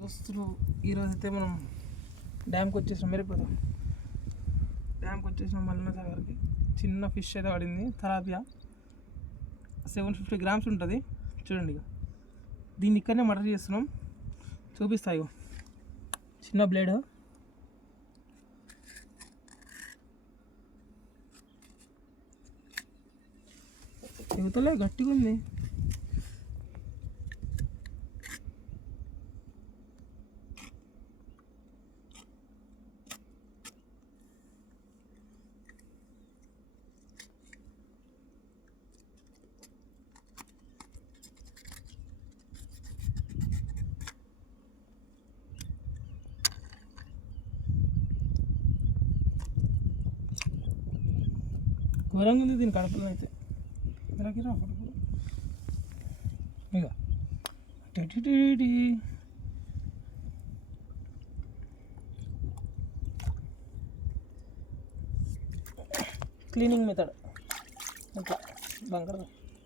దోస్తులు ఈరోజు అయితే మనం డ్యామ్కి వచ్చేసినాం. మెరిపోతాం డ్యామ్కి వచ్చేసినాం. మల్లన్న సాగర్కి చిన్న ఫిష్ అయితే పడింది, తలాపియా 750 గ్రామ్స్ ఉంటుంది. చూడండి, ఇక దీన్ని ఇక్కడనే మటర్ చేస్తున్నాం. చూపిస్తాయి చిన్న బ్లేడ్. యువతలే గట్టిగా ఉంది. ఘోరంగా ఉంది దీని కడపలో అయితే. ఇలాగిరా పడుకో ఇక క్లీనింగ్ మెథడ్ ఇట్లా బంగారు